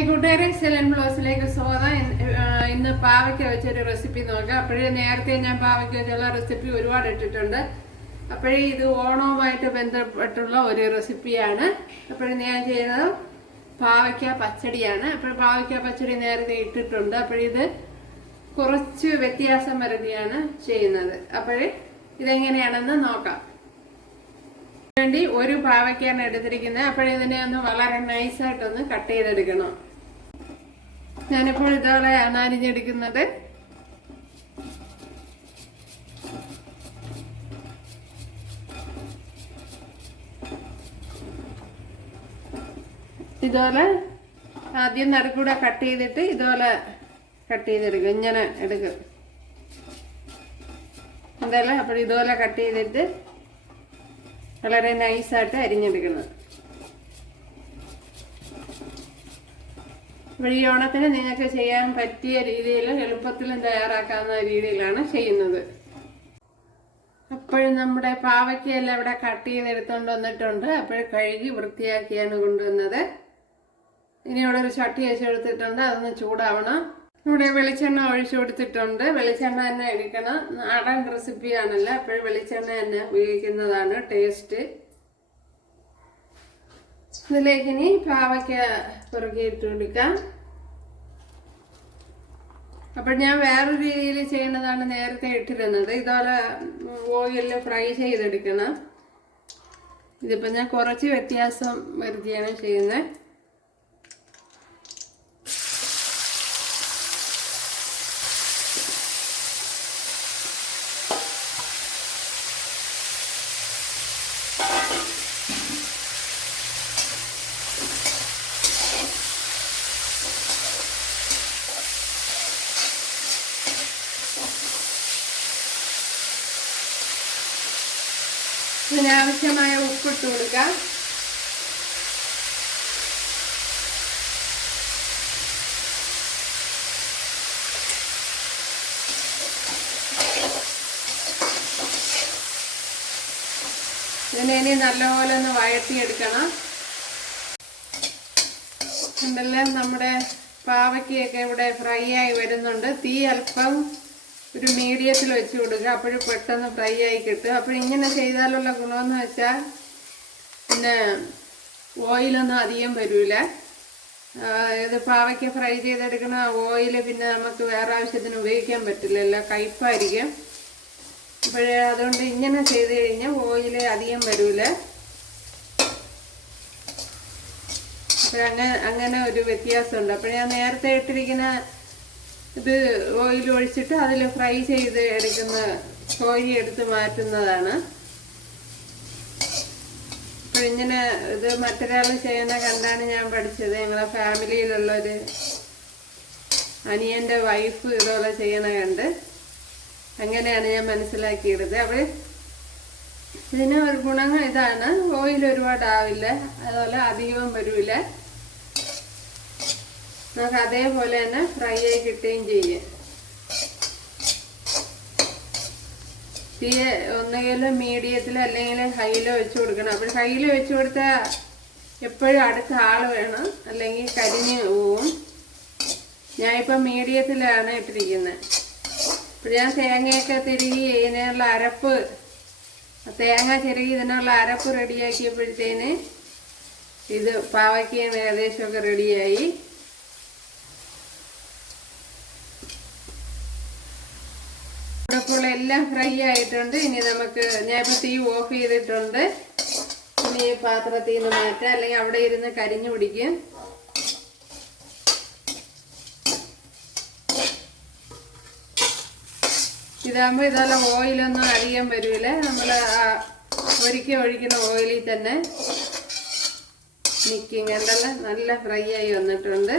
Hi കൂട്ടുകാരെ saline ബ്ലോസിലേക്ക് സ്വാഗതം. ഇന്ന് പാവയ്ക്ക വെച്ചൊരു റെസിപ്പി നോക്കാം. അപ്പോഴേ നേരത്തെ ഞാൻ പാവയ്ക്ക വെച്ചുള്ള റെസിപ്പി ഒരുപാട് ഇട്ടിട്ടുണ്ട്. അപ്പോഴേ ഇത് ഓണവുമായിട്ട് ബന്ധപ്പെട്ടുള്ള ഒരു റെസിപ്പിയാണ്. അപ്പോഴേ ഞാൻ ചെയ്യുന്നത് പാവയ്ക്ക പച്ചടിയാണ്. അപ്പോൾ പാവയ്ക്ക പച്ചടി നേരത്തെ ഇട്ടിട്ടുണ്ട്. അപ്പോഴിത് കുറച്ച് വ്യത്യാസം വരുത്തിയാണ് ചെയ്യുന്നത്. അപ്പോഴേ ഇതെങ്ങനെയാണെന്ന് നോക്കാം. വേണ്ടി ഒരു പാവയ്ക്കാണ് എടുത്തിരിക്കുന്നത്. അപ്പോഴിതിനെ ഒന്ന് വളരെ നൈസായിട്ടൊന്ന് കട്ട് ചെയ്തെടുക്കണം. ഞാനിപ്പോൾ ഇതോളെയാണ് അരിഞ്ഞെടുക്കുന്നത് ഇതുപോലെ ആദ്യം നടുക്കൂടെ കട്ട് ചെയ്തിട്ട് ഇതുപോലെ കട്ട് ചെയ്തെടുക്കും. ഇങ്ങനെ എടുക്കും. എന്തായാലും അപ്പോൾ ഇതുപോലെ കട്ട് ചെയ്തിട്ട് വളരെ നൈസായിട്ട് അരിഞ്ഞെടുക്കണം അപ്പോൾ ഈ ഓണത്തിന് നിങ്ങൾക്ക് ചെയ്യാൻ പറ്റിയ രീതിയിലും എളുപ്പത്തിലും തയ്യാറാക്കാവുന്ന രീതിയിലാണ് ചെയ്യുന്നത്. അപ്പോഴും നമ്മുടെ പാവയ്ക്കയെല്ലാം ഇവിടെ കട്ട് ചെയ്തെടുത്തുകൊണ്ട് വന്നിട്ടുണ്ട്. അപ്പോഴും കഴുകി വൃത്തിയാക്കിയാണ് കൊണ്ടുവന്നത്. ഇനി ഇവിടെ ഒരു ചട്ടി വെച്ച് കൊടുത്തിട്ടുണ്ട്. അതൊന്ന് ചൂടാവണം. ഇവിടെ വെളിച്ചെണ്ണ ഒഴിച്ചു കൊടുത്തിട്ടുണ്ട്. വെളിച്ചെണ്ണ തന്നെ എടുക്കണം. നാടൻ റെസിപ്പിയാണല്ലോ. അപ്പോഴും വെളിച്ചെണ്ണ തന്നെ ഉപയോഗിക്കുന്നതാണ് ടേസ്റ്റ്. ഇതിലേക്ക് ഇനി പാവയ്ക്ക പുറകെ ഇട്ട് കൊടുക്കാം അപ്പോൾ ഞാൻ വേറൊരു രീതിയിൽ ചെയ്യുന്നതാണ് നേരത്തെ ഇട്ടിരുന്നത്. ഇതുപോലെ ഓയിലിൽ ഫ്രൈ ചെയ്തെടുക്കണം. ഇതിപ്പോൾ ഞാൻ കുറച്ച് വ്യത്യാസം വരുത്തിയാണ് ചെയ്യുന്നത്. ഇതിനാവശ്യമായ ഉപ്പിട്ട് കൊടുക്കാം. ഇതിനെ ഇനി നല്ലപോലെ ഒന്ന് വഴത്തിയെടുക്കണം ഉണ്ടല്ലോ നമ്മുടെ പാവയ്ക്കൊക്കെ ഇവിടെ ഫ്രൈ ആയി വരുന്നുണ്ട്. തീ അല്പം ഒരു മീഡിയത്തിൽ വെച്ച് കൊടുക്കുക. അപ്പോഴും പെട്ടെന്ന് ഫ്രൈ ആയി കിട്ടും. അപ്പോൾ ഇങ്ങനെ ചെയ്താലുള്ള ഗുണമെന്ന് വെച്ചാൽ പിന്നെ ഓയിലൊന്നും അധികം വരില്ല ഇത് പാവയ്ക്ക് ഫ്രൈ ചെയ്തെടുക്കുന്ന ഓയിൽ പിന്നെ നമുക്ക് വേറെ ആവശ്യത്തിന് ഉപയോഗിക്കാൻ പറ്റില്ലല്ലോ. കയ്പായിരിക്കും അപ്പോഴേ അതുകൊണ്ട് ഇങ്ങനെ ചെയ്ത് കഴിഞ്ഞാൽ ഓയിൽ അധികം വരില്ല അപ്പോൾ അങ്ങനെ അങ്ങനെ ഒരു വ്യത്യാസമുണ്ട്. അപ്പോൾ ഞാൻ നേരത്തെ ഇട്ടിരിക്കുന്ന ഇത് ഓയിൽ ഒഴിച്ചിട്ട് അതിൽ ഫ്രൈ ചെയ്ത് എടുക്കുന്ന കോഴി എടുത്ത് മാറ്റുന്നതാണ്. അപ്പോൾ ഇങ്ങനെ ഇത് മറ്റൊരാൾ ചെയ്യുന്ന കണ്ടാണ് ഞാൻ പഠിച്ചത്. ഞങ്ങളെ ഫാമിലിയിലുള്ളൊരു അനിയന്റെ വൈഫ് ഇതുപോലെ ചെയ്യണ കണ്ട് അങ്ങനെയാണ് ഞാൻ മനസ്സിലാക്കിയത് അപ്പോൾ ഇതിന് ഒരു ഗുണങ്ങൾ ഇതാണ്. ഓയിൽ ഒരുപാട് ആവില്ല അതുപോലെ അധികവും വരില്ല നമുക്ക് അതേപോലെ തന്നെ ഫ്രൈ ആയി കിട്ടുകയും ചെയ്യും. തീ ഒന്നുകിൽ മീഡിയത്തിലോ അല്ലെങ്കിൽ ഹൈയിലോ വെച്ച് കൊടുക്കണം. അപ്പോൾ ഹൈയിൽ വെച്ച് കൊടുത്താൽ എപ്പോഴും അടുത്ത ആൾ വേണം. അല്ലെങ്കിൽ കരിഞ്ഞ് പോവും. ഞാനിപ്പോൾ മീഡിയത്തിലാണ് ഇട്ടിരിക്കുന്നത് അപ്പോൾ ഞാൻ തേങ്ങയൊക്കെ തിരികെ ഇതിനുള്ള അരപ്പ് തേങ്ങ ചിരകി ഇതിനുള്ള അരപ്പ് റെഡിയാക്കിയപ്പോഴത്തേന് ഇത് പാവയ്ക്കുന്ന ഏകദേശമൊക്കെ റെഡിയായി ഇപ്പോൾ എല്ലാം ഫ്രൈ ആയിട്ടുണ്ട്. ഇനി നമുക്ക് ഞാനിപ്പോൾ തീ ഓഫ് ചെയ്തിട്ടുണ്ട്. ഇനി പാത്രത്തിൽ നിന്ന് മാറ്റാം. അല്ലെങ്കിൽ അവിടെ ഇരുന്ന് കരിഞ്ഞു പിടിക്കും. ഇതാകുമ്പോൾ ഇതല്ല ഓയിലൊന്നും അറിയാൻ വരില്ല നമ്മൾ ഒരിക്കൽ ഒഴിക്കുന്ന ഓയിലിൽ തന്നെ നിൽക്കും കണ്ടല്ല? നല്ല ഫ്രൈ ആയി വന്നിട്ടുണ്ട്.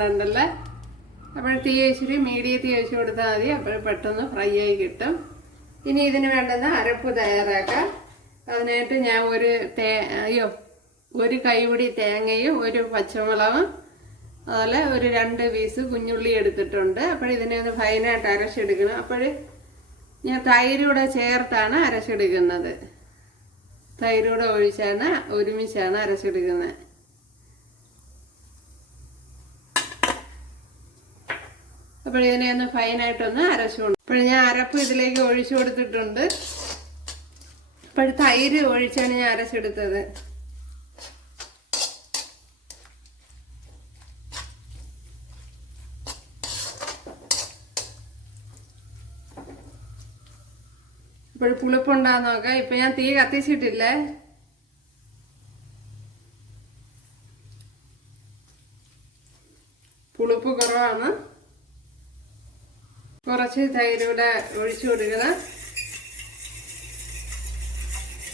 വേണ്ടല്ലേ അപ്പോൾ തീ വെച്ചിട്ട് തീ വെച്ച് കൊടുത്താൽ മതി. അപ്പോൾ പെട്ടെന്ന് ഫ്രൈ ആയി കിട്ടും. ഇനി ഇതിന് വേണ്ടുന്ന അരപ്പ് തയ്യാറാക്കാം. അതിനായിട്ട് ഞാൻ ഒരു തേ അയ്യോ ഒരു കൈപിടി തേങ്ങയും ഒരു പച്ചമുളകും അതുപോലെ ഒരു രണ്ട് പീസ് കുഞ്ഞുള്ളി എടുത്തിട്ടുണ്ട്. അപ്പോൾ ഇതിനെ ഒന്ന് ഫൈനായിട്ട് അരച്ചെടുക്കണം. അപ്പോൾ ഞാൻ തൈരൂടെ ചേർത്താണ് അരച്ചെടുക്കുന്നത്. തൈരൂടെ ഒഴിച്ചാണ് ഒരുമിച്ചാണ് അരച്ചെടുക്കുന്നത്. അപ്പോൾ ഇതിനെ ഒന്ന് ഫൈനായിട്ടൊന്ന് അരച്ചു കൊണ്ട് അപ്പോൾ ഞാൻ അരപ്പ് ഇതിലേക്ക് ഒഴിച്ചു കൊടുത്തിട്ടുണ്ട്. അപ്പോൾ തൈര് ഒഴിച്ചാണ് ഞാൻ അരച്ചെടുത്തത്. ഇപ്പോൾ പുളിപ്പുണ്ടാന്ന് നോക്കാം. ഇപ്പൊ ഞാൻ തീ കത്തിച്ചിട്ടില്ലേ പുളിപ്പ് കുറവാണ് കുറച്ച് തൈരൂടെ ഒഴിച്ചു കൊടുക്കണം.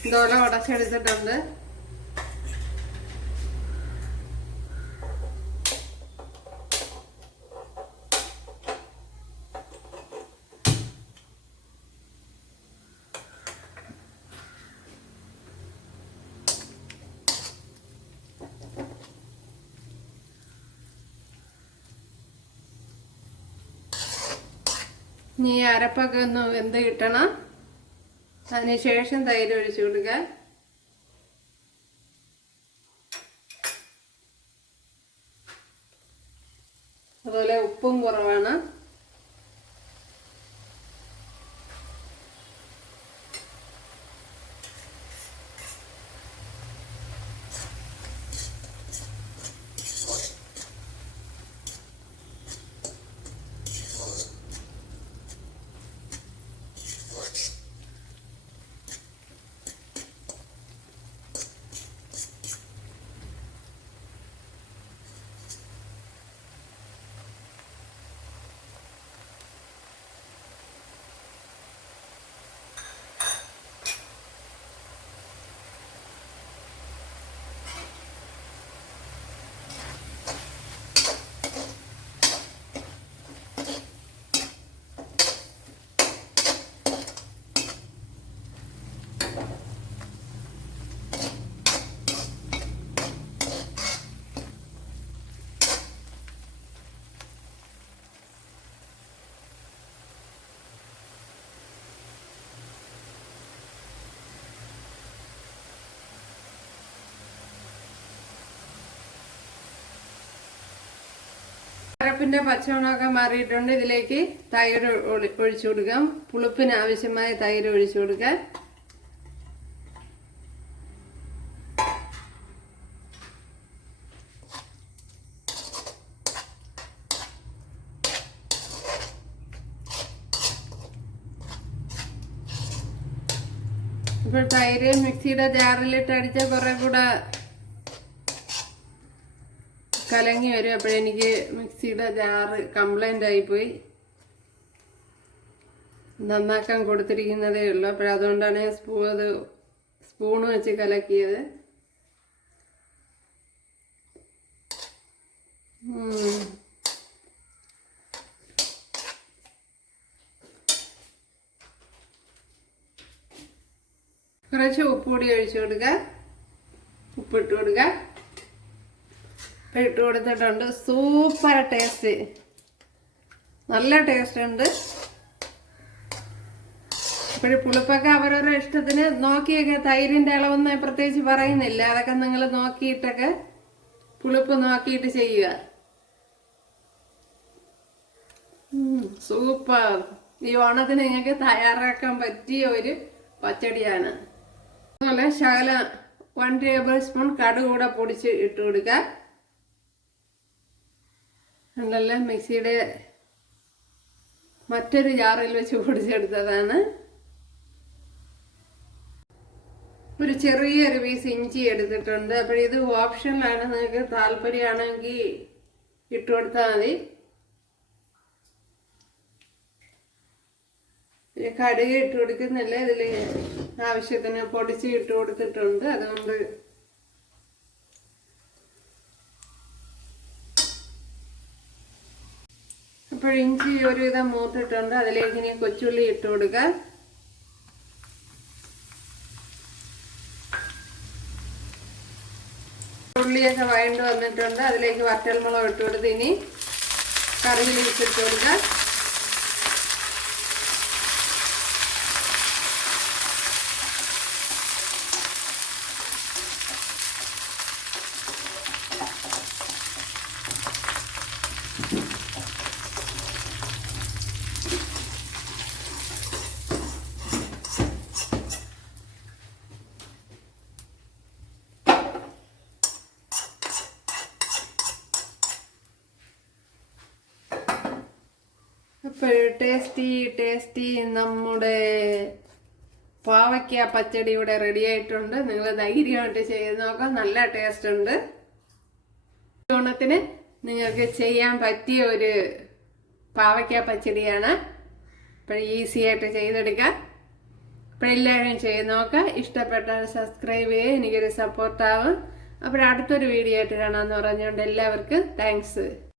ഇതോടെ ഉടച്ചെടുത്തിട്ടുണ്ട്. നീ അരപ്പൊക്കെ ഒന്ന് വെന്ത് കിട്ടണം. അതിനുശേഷം തൈര് ഒഴിച്ചു കൊടുക്കുക അതുപോലെ ഉപ്പും കുറവാണ്. അരപ്പിന്റെ പച്ചമുളകൊക്കെ മാറിയിട്ടുണ്ട്. ഇതിലേക്ക് തൈര് ഒഴിച്ചു കൊടുക്കാം. പുളിപ്പിന് ആവശ്യമായ തൈര് ഒഴിച്ചു കൊടുക്കാം. ഇപ്പോൾ തൈര് മിക്സിയുടെ ജാറിലിട്ട് അടിച്ച കുറെ കൂടെ കലങ്ങി വരും അപ്പോഴെനിക്ക് മിക്സിയുടെ ജാറ് കംപ്ലൈന്റ് ആയിപ്പോയി നന്നാക്കാൻ കൊടുത്തിരിക്കുന്നതേ ഉള്ളൂ. അപ്പോഴതുകൊണ്ടാണ് ഞാൻ സ്പൂ അത് സ്പൂൺ വെച്ച് കലക്കിയത്. കുറച്ച് ഉപ്പ് കൂടി ഒഴിച്ചു കൊടുക്കുക. ഉപ്പിട്ട് കൊടുക്കുക. ഇട്ട് കൊടുത്തിട്ടുണ്ട് സൂപ്പർ ടേസ്റ്റ് നല്ല ടേസ്റ്റ് ഉണ്ട്. ഇപ്പോഴും പുളിപ്പൊക്കെ അവരവരുടെ ഇഷ്ടത്തിന് നോക്കിയൊക്കെ തൈരിന്റെ അളവൊന്നും പ്രത്യേകിച്ച് പറയുന്നില്ല. അതൊക്കെ നിങ്ങൾ നോക്കിയിട്ടൊക്കെ പുളിപ്പ് നോക്കിയിട്ട് ചെയ്യുക. സൂപ്പർ ഈ ഓണത്തിന് നിങ്ങൾക്ക് തയ്യാറാക്കാൻ പറ്റിയ ഒരു പച്ചടിയാണ്. അതുപോലെ ശകല വൺ ടേബിൾ സ്പൂൺ കടുകൂടെ കൂടെ പൊടിച്ച് ഇട്ട് കൊടുക്കുക ഉണ്ടല്ലോ മിക്സിയുടെ മറ്റൊരു ജാറിൽ വെച്ച് പൊടിച്ചെടുത്തതാണ്. ഒരു ചെറിയൊരു പീസ് ഇഞ്ചി എടുത്തിട്ടുണ്ട്. അപ്പോൾ ഇത് ഓപ്ഷനിലാണ് നിങ്ങൾക്ക് താല്പര്യമാണെങ്കിൽ ഇട്ട് കൊടുത്താൽ മതി. പിന്നെ കടുക് ഇട്ട് കൊടുക്കുന്നില്ല. ഇതിൽ ആവശ്യത്തിന് പൊടിച്ച് ഇട്ട് കൊടുത്തിട്ടുണ്ട്. അതുകൊണ്ട് അപ്പോൾ ഇഞ്ചി ഒരുവിധം മൂത്തിട്ടുണ്ട്. അതിലേക്ക് ഇനി കൊച്ചുള്ളി ഇട്ട് കൊടുക്കുക ഉള്ളിയൊക്കെ വഴണ്ട് വന്നിട്ടുണ്ട്. അതിലേക്ക് വറ്റൽമുളക് ഇട്ട് കൊടുത്ത് ഇനി ലീഫ് കൊടുക്കാം. ടേസ്റ്റി ടേസ്റ്റി നമ്മുടെ പാവയ്ക്ക പച്ചടി ഇവിടെ റെഡി ആയിട്ടുണ്ട്. നിങ്ങൾ ധൈര്യമായിട്ട് ചെയ്ത് നോക്കാം. നല്ല ടേസ്റ്റ് ഉണ്ട്. ഓണത്തിന് നിങ്ങൾക്ക് ചെയ്യാൻ പറ്റിയ ഒരു പാവയ്ക്ക പച്ചടിയാണ്. അപ്പോൾ ഈസി ആയിട്ട് ചെയ്തെടുക്കാം. അപ്പോൾ എല്ലാവരും ചെയ്ത് നോക്കാം. ഇഷ്ടപ്പെട്ടാൽ സബ്സ്ക്രൈബ് ചെയ്യുക. എനിക്കൊരു സപ്പോർട്ടാവും അപ്പോൾ അടുത്തൊരു വീഡിയോ ആയിട്ട് കാണാമെന്ന് പറഞ്ഞുകൊണ്ട് എല്ലാവർക്കും താങ്ക്സ്